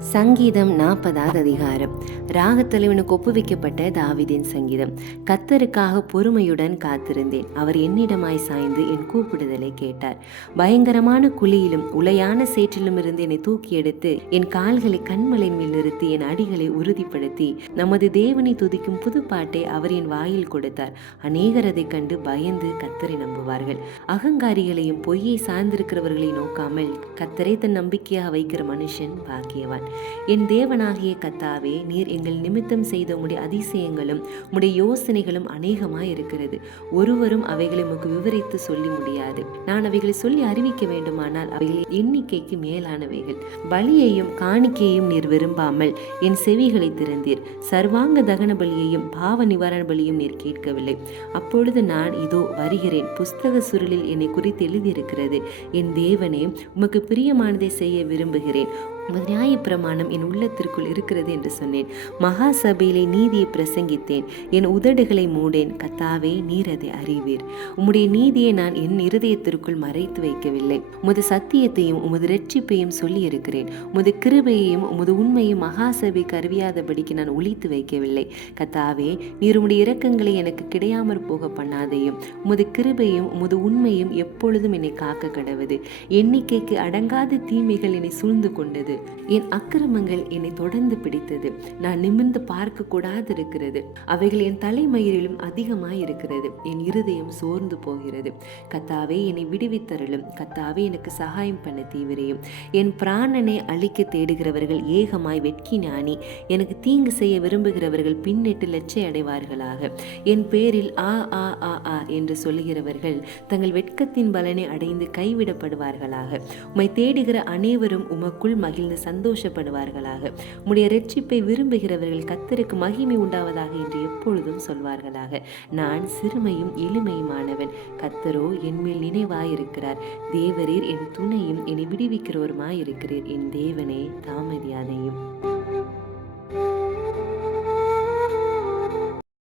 சங்கீதம் நாற்பதாவது அதிகாரம். ராகத்தலைவனுக்கு ஒப்புவிக்கப்பட்ட தாவிதின் சங்கீதம். கத்தருக்காக பொறுமையுடன் காத்திருந்தேன். அவர் என்னிடமாய் சாய்ந்து என் கூப்பிடுதலை கேட்டார். பயங்கரமான குழியிலும் உலையான சேற்றிலும் இருந்து என்னை தூக்கி எடுத்து என் கால்களை கண்மலை மேல் நிறுத்தி என் அடிகளை உறுதிப்படுத்தி நமது தேவனை துதிக்கும் புது பாட்டை அவர் என் வாயில் கொடுத்தார். அநேகர் கண்டு பயந்து கத்தரை நம்புவார்கள். அகங்காரிகளையும் பொய்யை சார்ந்திருக்கிறவர்களை நோக்காமல் கத்தரை தன் நம்பிக்கையாக வைக்கிற மனுஷன் பாக்கியவான். என் தேவனாகிய கத்தாவே நீர் எங்கள் நிமித்தம் செய்த உம்முடைய அதிசயங்களும் உடைய யோசனைகளும் அநேகமாய் இருக்கிறது. ஒருவரும் அவைகளை உமக்கு விவரித்து சொல்லி முடியாது. நான் அவைகளை சொல்லி அறிவிக்க வேண்டுமானால் அவைகள் எண்ணிக்கைக்கு மேலானவைகள். பலியையும் காணிக்கையையும் நீர் விரும்பாமல் என் செவிகளை திறந்தீர். சர்வாங்க தகன பலியையும் பாவ நிவாரண பலியும் நீர் கேட்கவில்லை. அப்பொழுது நான் இதோ வருகிறேன். புஸ்தக சுருளில் என்னை குறித்து எழுதியிருக்கிறது. என் தேவனே உமக்கு பிரியமானதை செய்ய விரும்புகிறேன். உமது நியாயப்பிரமாணம் என் உள்ளத்திற்குள் இருக்கிறது என்று சொன்னேன். மகா சபையிலே நீதியை பிரசங்கித்தேன். என் உதடுகளை மூடேன். கத்தாவே நீர் அதை அறிவீர். உம்முடைய நீதியை நான் என் இருதயத்திற்குள் மறைத்து வைக்கவில்லை. உமது சத்தியத்தையும் உமது ரட்சிப்பையும் சொல்லி இருக்கிறேன் உமது கிருபையையும் உமது உண்மையும் மகா சபைக்கு அறிவியாதபடிக்கு நான் ஒழித்து வைக்கவில்லை. கத்தாவே நீர் உம்முடைய இரக்கங்களை எனக்கு கிடையாமற் போக பண்ணாதையும் உமது கிருபையும் உமது உண்மையும் எப்பொழுதும் என்னை காக்க கடவுது எண்ணிக்கைக்கு அடங்காத தீமைகள் என்னை சூழ்ந்து கொண்டது. என் அக்கிரமங்கள் என்னை தொடர்ந்து பிடித்தது. நான் நிமிர்ந்து பார்க்க கூடாது இருக்கிறது அவைகள் என் தலைமயிரிலும் அதிகமாய் இருக்கிறது என் இருதயம் சோர்ந்து போகிறது. கத்தாவே என்னை விடுவித்தருளும். கத்தாவே எனக்கு சகாயம் பண்ண தீவிரையும். என் பிராணனை அழிக்க தேடுகிறவர்கள் ஏகமாய் வெட்கி ஞானி. எனக்கு தீங்கு செய்ய விரும்புகிறவர்கள் பின்னிட்டு லட்சை அடைவார்களாக. என் பேரில் ஆ ஆ ஆ ஆ என்று சொல்லுகிறவர்கள் தங்கள் வெட்கத்தின் பலனை அடைந்து கைவிடப்படுவார்களாக. உம்மை தேடுகிற அனைவரும் உமக்குள் மகிழ்ந்து சந்தோஷப்படுவார்களாக. உம்முடைய ரட்சிப்பை விரும்புகிறவர்கள் கத்தருக்கு மகிமை உண்டாவதாக என்று எப்பொழுதும் சொல்வார்களாக. நான் சிறுமையும் எளிமையுமானவன். கத்தரோ என்மேல் நினைவாயிருக்கிறார். தேவரீர் என் துணையும் என்னை விடுவிக்கிறவருமாயிருக்கிறீர். என் தேவனே தாம்